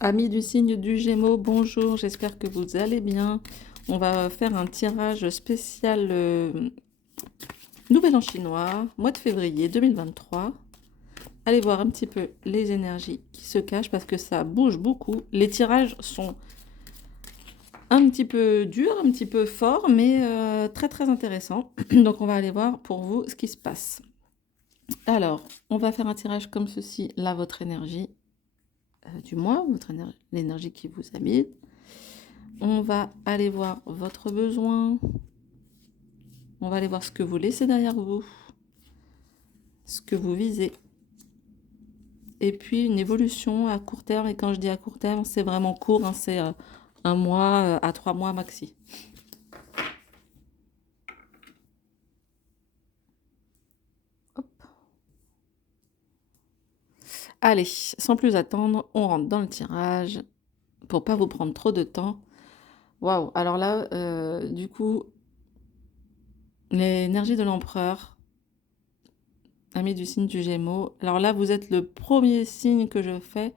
Amis du signe du Gémeaux, bonjour, j'espère que vous allez bien. On va faire un tirage spécial Nouvel An chinois, mois de février 2023. Allez voir un petit peu les énergies qui se cachent parce que ça bouge beaucoup. Les tirages sont un petit peu durs, un petit peu forts, mais très très intéressants. Donc on va aller voir pour vous ce qui se passe. Alors, on va faire un tirage comme ceci, là votre énergie du mois, l'énergie qui vous habite. On va aller voir votre besoin. On va aller voir ce que vous laissez derrière vous, ce que vous visez. Et puis une évolution à court terme. Et quand je dis à court terme, c'est vraiment court, hein, c'est 1 mois à 3 mois maxi. Hop. Allez, sans plus attendre, on rentre dans le tirage pour pas vous prendre trop de temps. Waouh, alors là, du coup, l'énergie de l'empereur, ami du signe du Gémeaux. Alors là, vous êtes le premier signe que je fais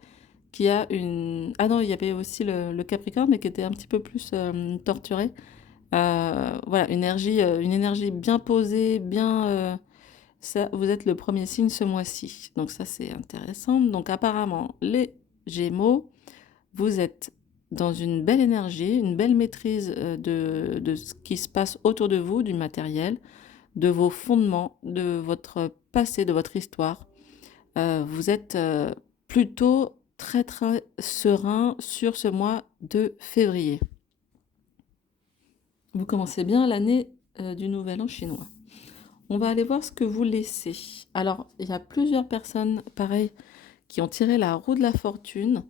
qui a une... Ah non, il y avait aussi le Capricorne, mais qui était un petit peu plus torturé. Voilà, une énergie bien posée, bien... ça, vous êtes le premier signe ce mois-ci. Donc ça, c'est intéressant. Donc apparemment, les Gémeaux, vous êtes dans une belle énergie, une belle maîtrise de ce qui se passe autour de vous, du matériel, de vos fondements, de votre passé, de votre histoire. Vous êtes plutôt très très serein sur ce mois de février. Vous commencez bien l'année du Nouvel An chinois. On va aller voir ce que vous laissez. Alors, il y a plusieurs personnes, pareil, qui ont tiré la roue de la fortune.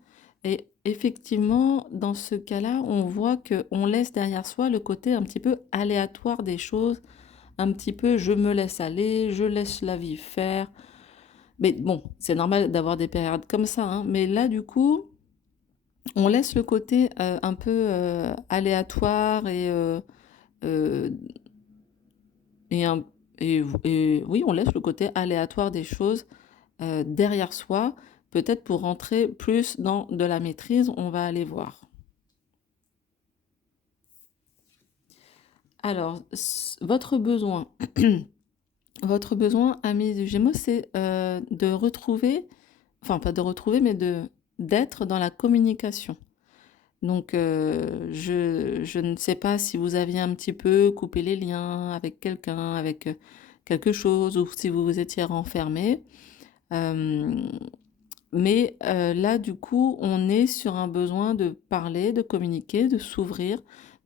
Et effectivement, dans ce cas-là, on voit qu'on laisse derrière soi le côté un petit peu aléatoire des choses, un petit peu je me laisse aller, je laisse la vie faire. Mais bon, c'est normal d'avoir des périodes comme ça, hein. Mais là, du coup, on laisse le côté un peu aléatoire euh, et, un- et oui, on laisse le côté aléatoire des choses derrière soi, peut-être pour rentrer plus dans de la maîtrise, on va aller voir. Alors, votre besoin, votre besoin, ami du Gémeaux, c'est de retrouver, enfin pas de retrouver, mais d'être dans la communication. Donc, je ne sais pas si vous aviez un petit peu coupé les liens avec quelqu'un, avec quelque chose, ou si vous vous étiez renfermé. Euh, mais là, du coup, on est sur un besoin de parler, de communiquer, de s'ouvrir,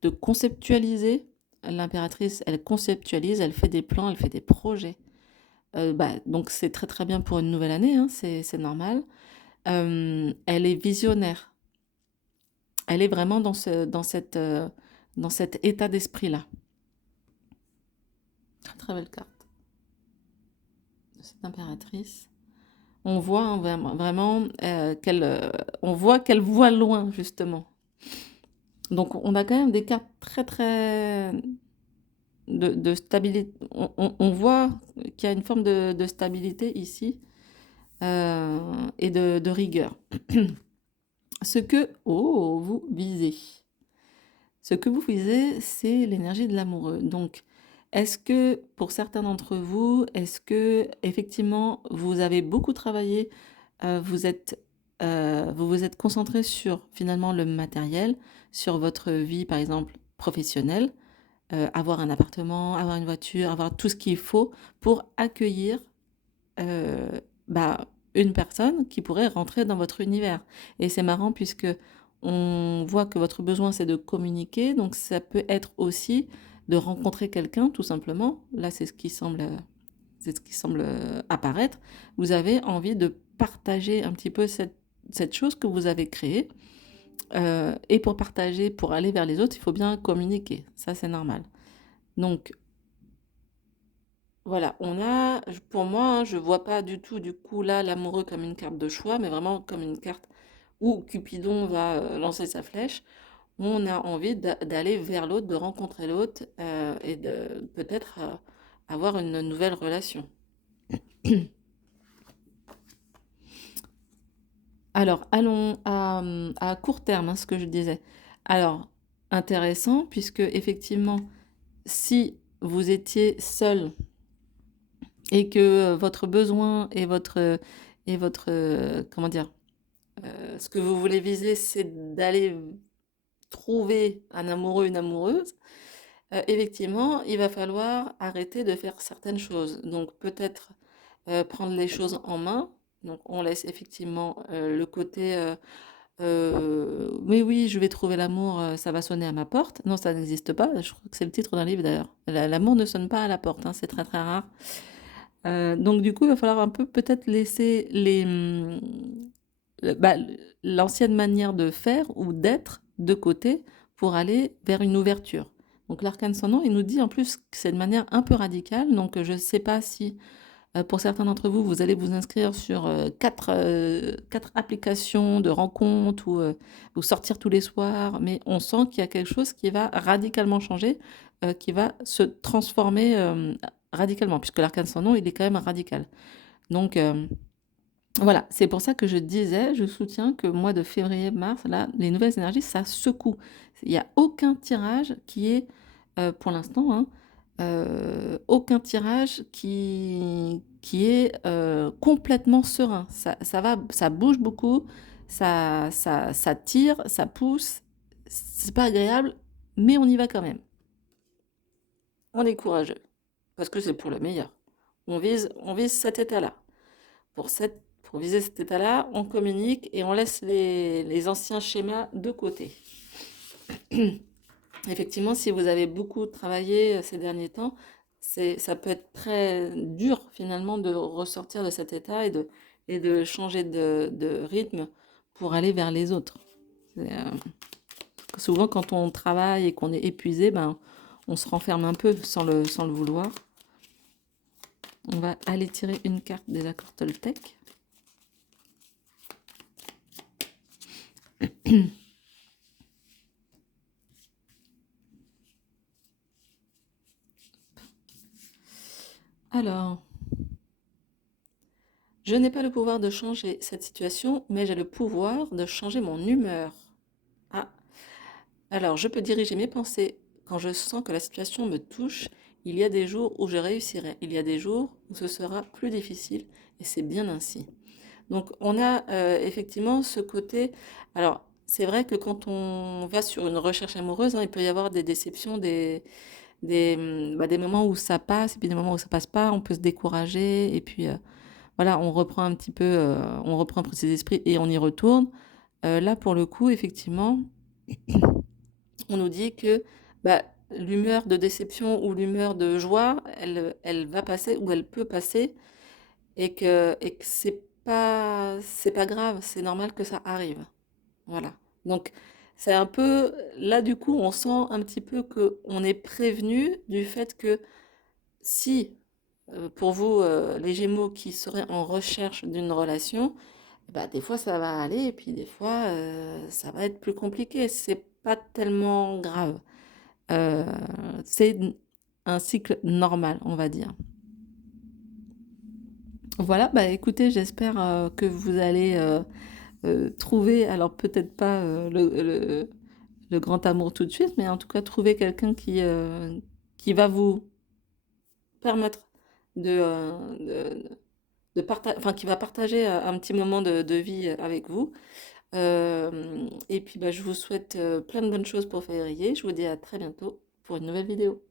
de conceptualiser. L'impératrice, elle conceptualise, elle fait des plans, elle fait des projets. Donc c'est très très bien pour une nouvelle année, hein, c'est normal. Elle est visionnaire. Elle est vraiment dans cet état d'esprit-là. Très très belle carte de cette impératrice. On voit hein, vraiment on voit qu'elle voit loin justement. Donc on a quand même des cartes très très de stabilité. On voit qu'il y a une forme de stabilité ici et de rigueur. Ce que vous visez. Ce que vous visez, c'est l'énergie de l'amoureux. Donc, est-ce que pour certains d'entre vous, est-ce que effectivement vous avez beaucoup travaillé, vous êtes, vous vous êtes concentré sur finalement le matériel, sur votre vie par exemple professionnelle, avoir un appartement, avoir une voiture, avoir tout ce qu'il faut pour accueillir euh, bah, une personne qui pourrait rentrer dans votre univers. Et c'est marrant puisque on voit que votre besoin c'est de communiquer, donc ça peut être aussi de rencontrer quelqu'un tout simplement. Là, c'est ce qui semble apparaître. Vous avez envie de partager un petit peu cette chose que vous avez créée. Et pour partager, pour aller vers les autres, il faut bien communiquer. Ça, c'est normal. Donc, voilà, pour moi, hein, je vois pas du tout, du coup, là, l'amoureux comme une carte de choix, mais vraiment comme une carte où Cupidon va lancer sa flèche, où on a envie d'aller vers l'autre, de rencontrer l'autre et de peut-être avoir une nouvelle relation. Alors, allons à court terme, hein, ce que je disais. Alors, intéressant, puisque effectivement, si vous étiez seul et que votre besoin et votre, comment dire, ce que vous voulez viser, c'est d'aller trouver un amoureux, une amoureuse, effectivement, il va falloir arrêter de faire certaines choses. Donc peut-être prendre les choses en main. Donc on laisse effectivement le côté mais oui, je vais trouver l'amour, ça va sonner à ma porte. Non, ça n'existe pas. Je crois que c'est le titre d'un livre d'ailleurs. L'amour ne sonne pas à la porte, hein, c'est très très rare. Donc du coup, il va falloir un peu peut-être laisser bah, l'ancienne manière de faire ou d'être de côté pour aller vers une ouverture. Donc l'arcane sans nom, il nous dit en plus que c'est de manière un peu radicale. Donc je ne sais pas si pour certains d'entre vous, vous allez vous inscrire sur quatre applications de rencontres ou vous sortir tous les soirs, mais on sent qu'il y a quelque chose qui va radicalement changer, qui va se transformer radicalement, puisque l'arcane sans nom, il est quand même radical. Donc voilà, c'est pour ça que je disais, je soutiens que mois de février-mars, là, les nouvelles énergies, ça secoue. Il n'y a aucun tirage qui est, pour l'instant, hein, aucun tirage qui est complètement serein. Ça va, ça bouge beaucoup, ça tire, ça pousse. C'est pas agréable, mais on y va quand même. On est courageux, parce que c'est pour le meilleur. On vise cet état-là. Pour viser cet état-là, on communique et on laisse les anciens schémas de côté. Effectivement, si vous avez beaucoup travaillé ces derniers temps, ça peut être très dur finalement de ressortir de cet état et de changer de rythme pour aller vers les autres. Souvent, quand on travaille et qu'on est épuisé, ben, on se renferme un peu sans le vouloir. On va aller tirer une carte des accords Toltec. Alors, je n'ai pas le pouvoir de changer cette situation, mais j'ai le pouvoir de changer mon humeur. Ah, alors je peux diriger mes pensées quand je sens que la situation me touche. Il y a des jours où je réussirai, il y a des jours où ce sera plus difficile, et c'est bien ainsi. Donc on a effectivement ce côté. Alors c'est vrai que quand on va sur une recherche amoureuse, hein, il peut y avoir des déceptions, des moments où ça passe, et puis des moments où ça passe pas. On peut se décourager, et puis voilà, on reprend un peu ses esprits et on y retourne. Là, pour le coup, effectivement, on nous dit que bah, l'humeur de déception ou l'humeur de joie, elle va passer ou elle peut passer et que c'est pas grave, c'est normal que ça arrive. Voilà. Donc, c'est un peu, là, du coup, on sent un petit peu qu'on est prévenu du fait que si, pour vous, les Gémeaux qui seraient en recherche d'une relation, bah, des fois ça va aller et puis des fois ça va être plus compliqué. C'est pas tellement grave. Euh, c'est un cycle normal, on va dire. Voilà, bah écoutez, j'espère que vous allez trouver, alors peut-être pas le grand amour tout de suite, mais en tout cas trouver quelqu'un qui va vous permettre de enfin, qui va partager un petit moment de vie avec vous. Et puis, bah, je vous souhaite plein de bonnes choses pour février. Je vous dis à très bientôt pour une nouvelle vidéo.